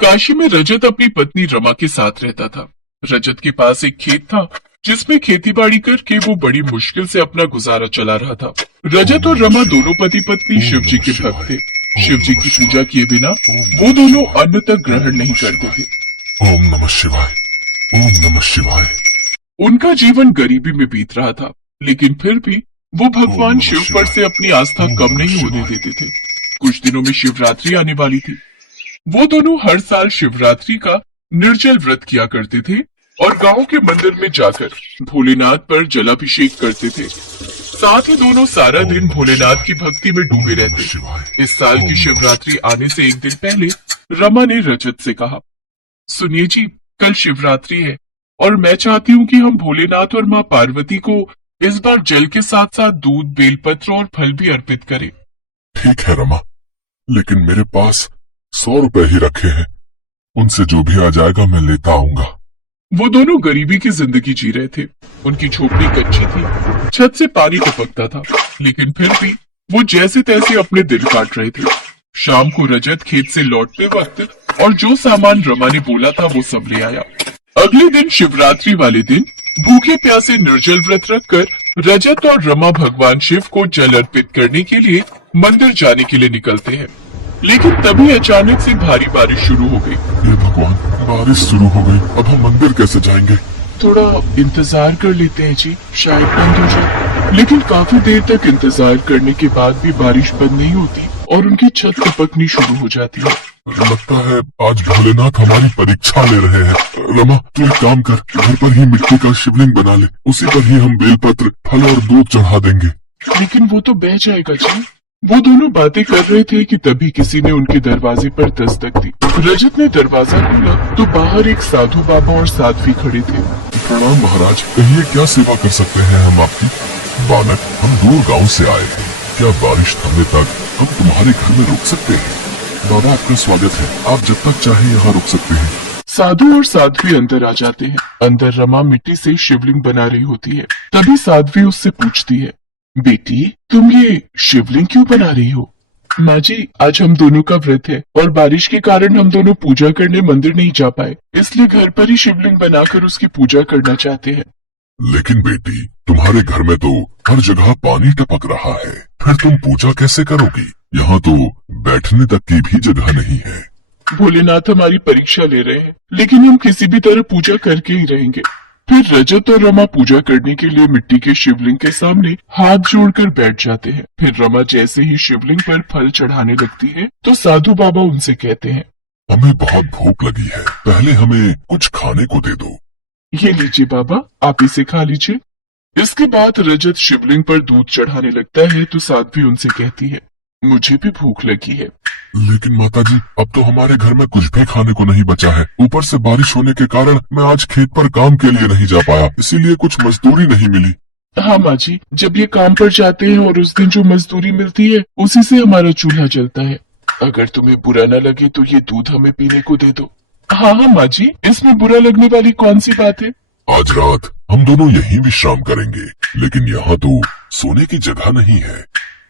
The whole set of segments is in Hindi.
काशी में रजत अपनी पत्नी रमा के साथ रहता था। रजत के पास एक खेत था जिसमें खेतीबाड़ी करके वो बड़ी मुश्किल से अपना गुजारा चला रहा था। रजत और रमा दोनों पति पत्नी शिव जी के भक्त थे। शिव जी की पूजा किए बिना वो दोनों अन्न तक ग्रहण नहीं करते थे। ओम नमः शिवाय, ओम नमः शिवाय। उनका जीवन गरीबी में बीत रहा था, लेकिन फिर भी वो भगवान शिव पर से अपनी आस्था कम नहीं होने देते थे। कुछ दिनों में शिवरात्रि आने वाली थी। वो दोनों हर साल शिवरात्रि का निर्जल व्रत किया करते थे और गांव के मंदिर में जाकर भोलेनाथ पर जलाभिषेक करते थे। साथ ही दोनों सारा दिन भोलेनाथ की भक्ति में डूबे रहते। इस साल की शिवरात्रि आने से एक दिन पहले रमा ने रजत से कहा, सुनिए जी, कल शिवरात्रि है और मैं चाहती हूँ कि हम भोलेनाथ और माँ पार्वती को इस बार जल के साथ साथ दूध, बेलपत्र और फल भी अर्पित करें। ठीक है रमा, लेकिन मेरे पास 100 रुपए ही रखे हैं। उनसे जो भी आ जाएगा मैं लेता आऊंगा। वो दोनों गरीबी की जिंदगी जी रहे थे। उनकी झोपड़ी कच्ची थी, छत से पानी टपकता था, लेकिन फिर भी वो जैसे तैसे अपने दिन काट रहे थे। शाम को रजत खेत से लौटते वक्त और जो सामान रमा ने बोला था वो सब ले आया। अगले दिन शिवरात्रि वाले दिन भूखे प्यासे निर्जल व्रत रखकर रजत और रमा भगवान शिव को जल अर्पित करने के लिए मंदिर जाने के लिए निकलते हैं। लेकिन तभी अचानक से भारी बारिश शुरू हो गई। ये भगवान, बारिश शुरू हो गई। अब हम मंदिर कैसे जाएंगे? थोड़ा इंतजार कर लेते हैं जी, शायद बंद हो जाए। लेकिन काफी देर तक इंतजार करने के बाद भी बारिश बंद नहीं होती और उनकी छत टपकनी शुरू हो जाती है। लगता है आज भोलेनाथ हमारी परीक्षा ले रहे हैं। रमा, तू एक काम कर, घर पर ही मिट्टी का शिवलिंग बना ले। उसी पर ही हम बेलपत्र, फल और दूध चढ़ा देंगे। लेकिन वो तो बह जाएगा जी। वो दोनों बातें कर रहे थे कि तभी किसी ने उनके दरवाजे पर दस्तक दी। रजत ने दरवाजा खोला तो बाहर एक साधु बाबा और साध्वी खड़े थे। प्रणाम महाराज, कहिए क्या सेवा कर सकते हैं हम आपकी? बालक, हम दूर गांव से आए हैं। क्या बारिश थमने तक हम तुम्हारे घर में रुक सकते हैं? बाबा, आपका स्वागत है। आप जब तक चाहे यहाँ रुक सकते हैं। साधु और साध्वी अंदर आ जाते हैं। अंदर रमा मिट्टी से शिवलिंग बना रही होती है। तभी साध्वी उससे पूछती है, बेटी, तुम ये शिवलिंग क्यों बना रही हो? माँ जी, आज हम दोनों का व्रत है और बारिश के कारण हम दोनों पूजा करने मंदिर नहीं जा पाए, इसलिए घर पर ही शिवलिंग बनाकर उसकी पूजा करना चाहते हैं। लेकिन बेटी, तुम्हारे घर में तो हर जगह पानी टपक रहा है, फिर तुम पूजा कैसे करोगी? यहाँ तो बैठने तक की भी जगह नहीं है। भोलेनाथ हमारी परीक्षा ले रहे हैं, लेकिन हम किसी भी तरह पूजा करके ही रहेंगे। फिर रजत और रमा पूजा करने के लिए मिट्टी के शिवलिंग के सामने हाथ जोड़कर बैठ जाते हैं। फिर रमा जैसे ही शिवलिंग पर फल चढ़ाने लगती है तो साधु बाबा उनसे कहते हैं, हमें बहुत भूख लगी है, पहले हमें कुछ खाने को दे दो। ये लीजिए बाबा, आप इसे खा लीजिए। इसके बाद रजत शिवलिंग पर दूध चढ़ाने लगता है तो साध्वी उनसे कहती है, मुझे भी भूख लगी है। लेकिन माताजी, अब तो हमारे घर में कुछ भी खाने को नहीं बचा है। ऊपर से बारिश होने के कारण मैं आज खेत पर काम के लिए नहीं जा पाया, इसीलिए कुछ मजदूरी नहीं मिली। हाँ माँ जी, जब ये काम पर जाते हैं और उस दिन जो मजदूरी मिलती है उसी से हमारा चूल्हा जलता है। अगर तुम्हें बुरा न लगे तो ये दूध हमें पीने को दे दो। हाँ हाँ माँ जी, इसमें बुरा लगने वाली कौन सी बात है? आज रात हम दोनों यहीं विश्राम करेंगे, लेकिन यहाँ तो सोने की जगह नहीं है।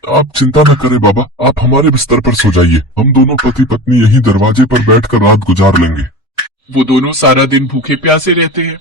आप चिंता न करें बाबा, आप हमारे बिस्तर पर सो जाइए। हम दोनों पति पत्नी यहीं दरवाजे पर बैठकर रात गुजार लेंगे। वो दोनों सारा दिन भूखे प्यासे रहते हैं।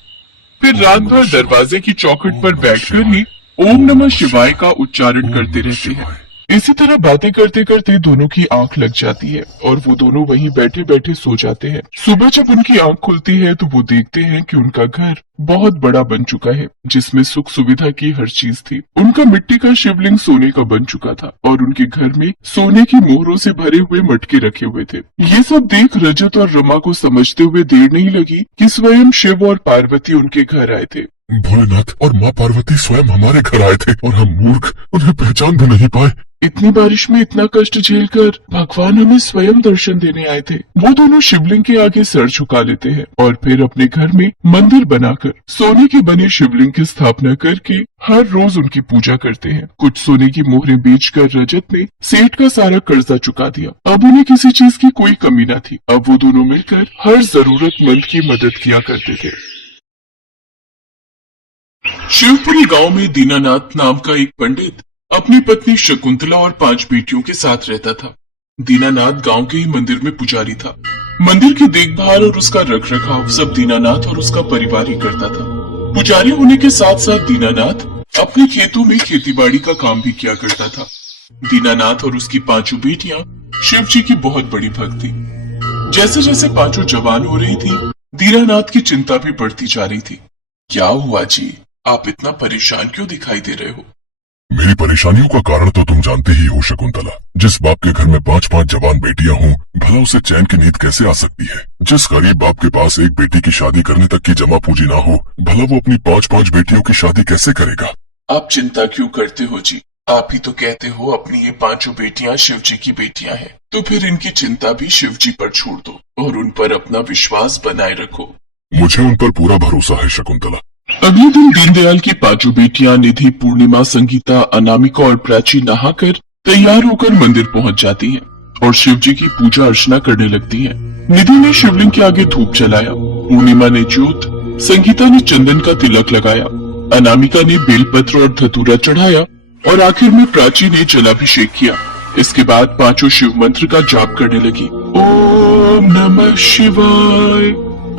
फिर रात भर दरवाजे की चौखट पर बैठकर ही ओम नमः शिवाय का उच्चारण करते रहते हैं। इसी तरह बातें करते करते दोनों की आंख लग जाती है और वो दोनों वहीं बैठे बैठे सो जाते हैं। सुबह जब उनकी आंख खुलती है तो वो देखते हैं कि उनका घर बहुत बड़ा बन चुका है, जिसमें सुख सुविधा की हर चीज थी। उनका मिट्टी का शिवलिंग सोने का बन चुका था और उनके घर में सोने की मोहरों से भरे हुए मटके रखे हुए थे। ये सब देख रजत और रमा को समझते हुए देर नहीं लगी कि स्वयं शिव और पार्वती उनके घर आए थे। भोलेनाथ और माँ पार्वती स्वयं हमारे घर आए थे और हम मूर्ख उन्हें पहचान भी नहीं पाए। इतनी बारिश में इतना कष्ट झेलकर भगवान हमें स्वयं दर्शन देने आए थे। वो दोनों शिवलिंग के आगे सर झुका लेते हैं और फिर अपने घर में मंदिर बनाकर सोने के बने शिवलिंग की स्थापना करके हर रोज उनकी पूजा करते हैं। कुछ सोने की मोहरें बेचकर रजत ने सेठ का सारा कर्जा चुका दिया। अब उन्हें किसी चीज की कोई कमी न थी। अब वो दोनों मिलकर हर जरूरतमंद की मदद किया करते थे। शिवपुरी गांव में दीनानाथ नाम का एक पंडित अपनी पत्नी शकुंतला और 5 बेटियों के साथ रहता था। दीनानाथ गांव के ही मंदिर में पुजारी था। मंदिर की देखभाल और उसका रख रखाव सब दीनानाथ और उसका परिवार ही करता था। पुजारी होने के साथ साथ दीनानाथ अपने खेतों में खेतीबाड़ी का काम भी किया करता था। दीनानाथ और उसकी पांचों बेटियां शिव जी की बहुत बड़ी भक्त थी। जैसे जैसे पांचों जवान हो रही थी, दीनानाथ की चिंता भी बढ़ती जा रही थी। क्या हुआ जी, आप इतना परेशान क्यों दिखाई दे रहे हो? मेरी परेशानियों का कारण तो तुम जानते ही हो शकुंतला। जिस बाप के घर में 5-5 जवान बेटियां हों, भला उसे चैन की नींद कैसे आ सकती है? जिस गरीब बाप के पास एक बेटी की शादी करने तक की जमा पूंजी ना हो, भला वो अपनी 5-5 बेटियों की शादी कैसे करेगा? आप चिंता क्यों करते हो जी? आप ही तो कहते हो अपनी ये पांचों बेटियां शिव जी की बेटियां हैं, तो फिर इनकी चिंता भी शिव जी पर छोड़ दो और उन पर अपना विश्वास बनाए रखो। मुझे उन पर पूरा भरोसा है शकुंतला। अगले दिन दीनदयाल की पांचों बेटियां निधि, पूर्णिमा, संगीता, अनामिका और प्राची नहाकर तैयार होकर मंदिर पहुंच जाती हैं और शिव जी की पूजा अर्चना करने लगती हैं। निधि ने शिवलिंग के आगे धूप जलाया, पूर्णिमा ने ज्योत, संगीता ने चंदन का तिलक लगाया, अनामिका ने बेलपत्र और धतूरा चढ़ाया और आखिर में प्राची ने जलाभिषेक किया। इसके बाद पांचों शिव मंत्र का जाप करने लगी। ओम नमः शिवाय।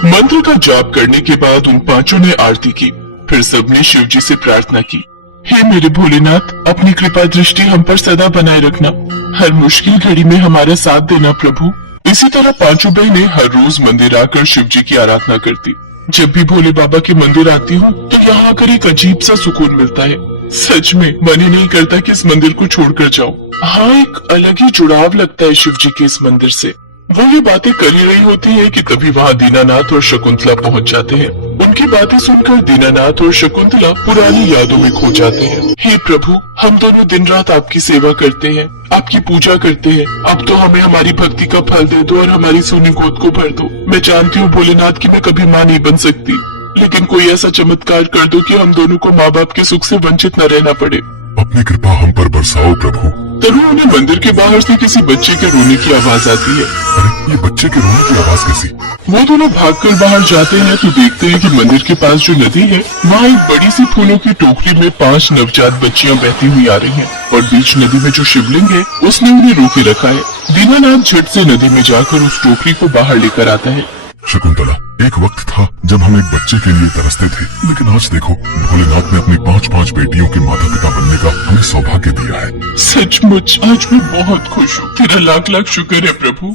मंत्र का जाप करने के बाद उन पांचों ने आरती की। फिर सबने शिव जी से प्रार्थना की, हे मेरे भोलेनाथ, अपनी कृपा दृष्टि हम पर सदा बनाए रखना, हर मुश्किल घड़ी में हमारा साथ देना प्रभु। इसी तरह पांचों बहनें हर रोज मंदिर आकर शिव जी की आराधना करती। जब भी भोले बाबा के मंदिर आती हूँ तो यहाँ आकर एक अजीब सा सुकून मिलता है। सच में मन ही नहीं करता कि इस मंदिर को छोड़कर जाऊं। हाँ, एक अलग ही जुड़ाव लगता है शिव जी के इस मंदिर से। वो ये बातें कर ही रही होती है कि तभी वहाँ दीनानाथ और शकुंतला पहुँच जाते हैं। उनकी बातें सुनकर दीनानाथ और शकुंतला पुरानी यादों में खो जाते हैं। हे प्रभु, हम दोनों दिन रात आपकी सेवा करते हैं, आपकी पूजा करते हैं। अब तो हमें हमारी भक्ति का फल दे दो और हमारी सोनी गोद को भर दो। मैं जानती हूँ भोलेनाथ की मैं कभी माँ नहीं बन सकती, लेकिन कोई ऐसा चमत्कार कर दो कि हम दोनों को माँ बाप के सुख से वंचित न रहना पड़े। अपनी कृपा हम पर बरसाओ प्रभु। तभी उन्हें मंदिर के बाहर से किसी बच्चे के रोने की आवाज आती है। अरे, ये बच्चे के रोने की आवाज कैसी? वो दोनों भागकर बाहर जाते हैं तो देखते हैं कि मंदिर के पास जो नदी है, वहाँ एक बड़ी सी फूलों की टोकरी में 5 नवजात बच्चियां बहती हुई आ रही हैं और बीच नदी में जो शिवलिंग है उसने उन्हें रोके रखा है। दीनानाथ झट से नदी में जाकर उस टोकरी को बाहर लेकर आता है। शकुंतला, एक वक्त था जब हम एक बच्चे के लिए तरसते थे, लेकिन आज देखो भोलेनाथ ने अपनी 5-5 बेटियों के माता पिता बनने का हमें सौभाग्य दिया है। सचमुच आज मैं बहुत खुश हूँ। तेरा लाख लाख शुक्र है प्रभु।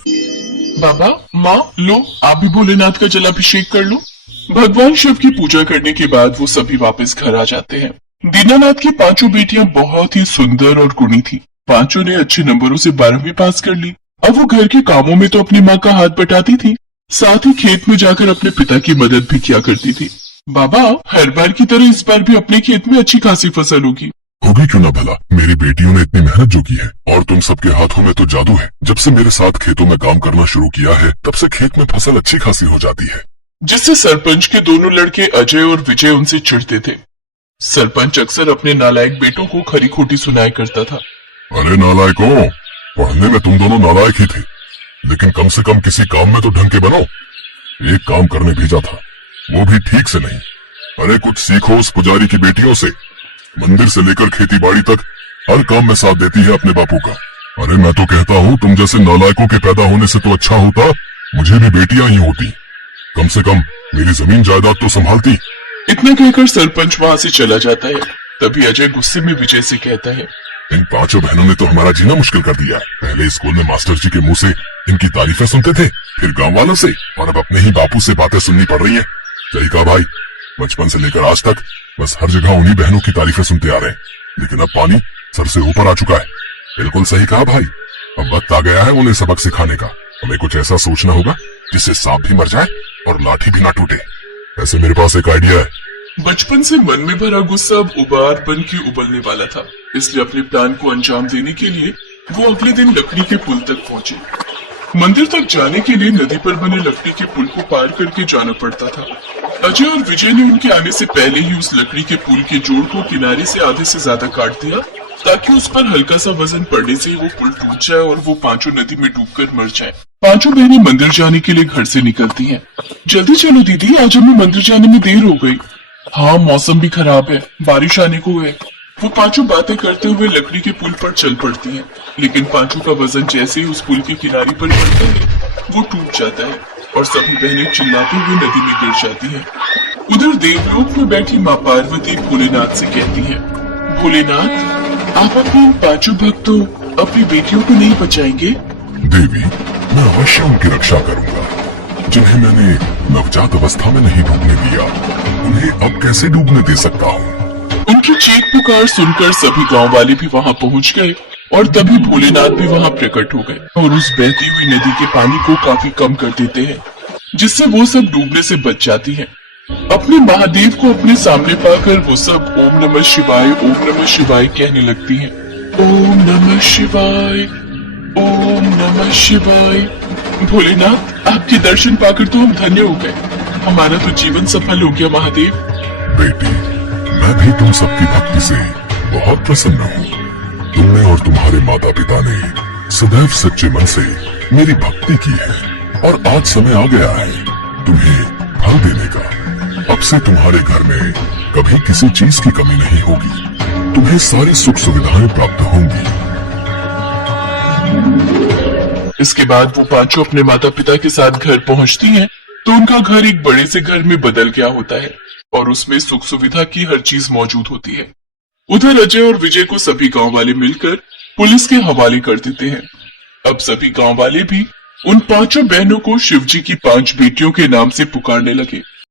बाबा, माँ, लो आप भी भोलेनाथ का जलाभिषेक कर लो। भगवान शिव की पूजा करने के बाद वो सभी वापस घर आ जाते हैं। दीनानाथ की पांचों बेटियां बहुत ही सुंदर और गुणी थी। पांचों ने अच्छे नंबरों से 12वीं पास कर ली। अब वो घर के कामों में तो अपनी माँ का हाथ बटाती थी, साथ ही खेत में जाकर अपने पिता की मदद भी किया करती थी। बाबा, हर बार की तरह इस बार भी अपने खेत में अच्छी खासी फसल होगी। होगी क्यों ना भला, मेरी बेटियों ने इतनी मेहनत जो की है और तुम सबके हाथों में तो जादू है। जब से मेरे साथ खेतों में काम करना शुरू किया है तब से खेत में फसल अच्छी खासी हो जाती है। जिससे सरपंच के दोनों लड़के अजय और विजय उनसे चिढ़ते थे। सरपंच अक्सर अपने नालायक बेटों को खरी खोटी सुनाया करता था। अरे नालायकों, पढ़ने में तुम दोनों नालायक ही थे, लेकिन कम से कम किसी काम में तो ढंग के बनो। एक काम करने भेजा था, वो भी ठीक से नहीं। अरे कुछ सीखो उस पुजारी की बेटियों से। मंदिर से लेकर खेती बाड़ी तक हर काम में साथ देती है अपने बापू का। अरे मैं तो कहता हूँ तुम जैसे नालायकों के पैदा होने से तो अच्छा होता मुझे भी बेटियां ही होती, कम से कम मेरी जमीन जायदाद तो संभालती। इतना कहकर सरपंच वहाँ से चला जाता है। तभी अजय गुस्से में विजय से कहता है, इन पांचों बहनों ने तो हमारा जीना मुश्किल कर दिया। पहले स्कूल में मास्टर जी के मुंह से इनकी तारीफें सुनते थे, फिर गांव वालों से, और अब अपने ही बापू से बातें सुननी पड़ रही हैं। सही कहा भाई, बचपन से लेकर आज तक बस हर जगह उन्हीं बहनों की तारीफें सुनते आ रहे हैं, लेकिन अब पानी सर से ऊपर आ चुका है। बिल्कुल सही कहा भाई, अब वक्त आ गया है उन्हें सबक सिखाने का। हमें कुछ ऐसा सोचना होगा जिससे सांप भी मर जाए और लाठी भी ना टूटे। ऐसे मेरे पास एक आइडिया है। बचपन से मन में भरा गुस्सा अब उबार बन के उबलने वाला था, इसलिए अपने प्लान को अंजाम देने के लिए वो अगले दिन लकड़ी के पुल तक पहुंचे। मंदिर तक जाने के लिए नदी पर बने लकड़ी के पुल को पार करके जाना पड़ता था। अजय और विजय ने उनके आने से पहले ही उस लकड़ी के पुल के जोड़ को किनारे से आधे से ज्यादा काट दिया, ताकि उस पर हल्का सा वजन पड़ने से ही वो पुल टूट जाए और वो पांचों नदी में डूबकर मर जाए। पांचों बहनें मंदिर जाने के लिए घर से निकलती हैं। जल्दी चलो दीदी, आज हमें मंदिर जाने में देर हो गई। हाँ, मौसम भी खराब है, बारिश आने को है। वो पांचों बातें करते हुए लकड़ी के पुल पर चल पड़ती हैं, लेकिन पांचों का वजन जैसे ही उस पुल के किनारे पर पड़ता है वो टूट जाता है और सभी बहनें चिल्लाते हुए नदी में गिर जाती हैं। उधर देवलोक में बैठी माँ पार्वती भोलेनाथ से कहती हैं, भोलेनाथ, आप अपने इन पांचों भक्तों अपनी बेटियों को नहीं बचाएंगे? देवी, मैं अवश्य उनकी रक्षा करूंगा। जिन्हें मैंने नवजात अवस्था में नहीं डूबने दिया, उन्हें अब कैसे डूबने दे सकता हूँ? उनकी चीख पुकार सुनकर सभी गांव वाले भी वहां पहुंच गए और तभी भोलेनाथ भी वहां प्रकट हो गए और उस बहती हुई नदी के पानी को काफी कम कर देते हैं, जिससे वो सब डूबने से बच जाती हैं। अपने महादेव को अपने सामने पाकर वो सब ओम नमः शिवाय कहने लगती हैं। ओम नमः शिवाय, ओम नमः शिवाय। भोलेनाथ, आपके दर्शन पाकर तो हम धन्य हो गए। हमारा तो जीवन सफल हो गया महादेव। बेटी, मैं भी तुम सबकी भक्ति से बहुत प्रसन्न हूँ। तुमने और तुम्हारे माता पिता ने सदैव सच्चे मन से मेरी भक्ति की है और आज समय आ गया है तुम्हें फल देने का। अब से तुम्हारे घर में कभी किसी चीज की कमी नहीं होगी। तुम्हें सारी सुख सुविधाएं प्राप्त होंगी। इसके बाद वो पांचों अपने माता पिता के साथ घर पहुंचती हैं, तो उनका घर एक बड़े से घर में बदल गया होता है और उसमें सुख सुविधा की हर चीज मौजूद होती है। उधर अजय और विजय को सभी गांव वाले मिलकर पुलिस के हवाले कर देते हैं। अब सभी गांव वाले भी उन पांचों बहनों को शिवजी की 5 बेटियों के नाम से पुकारने लगे।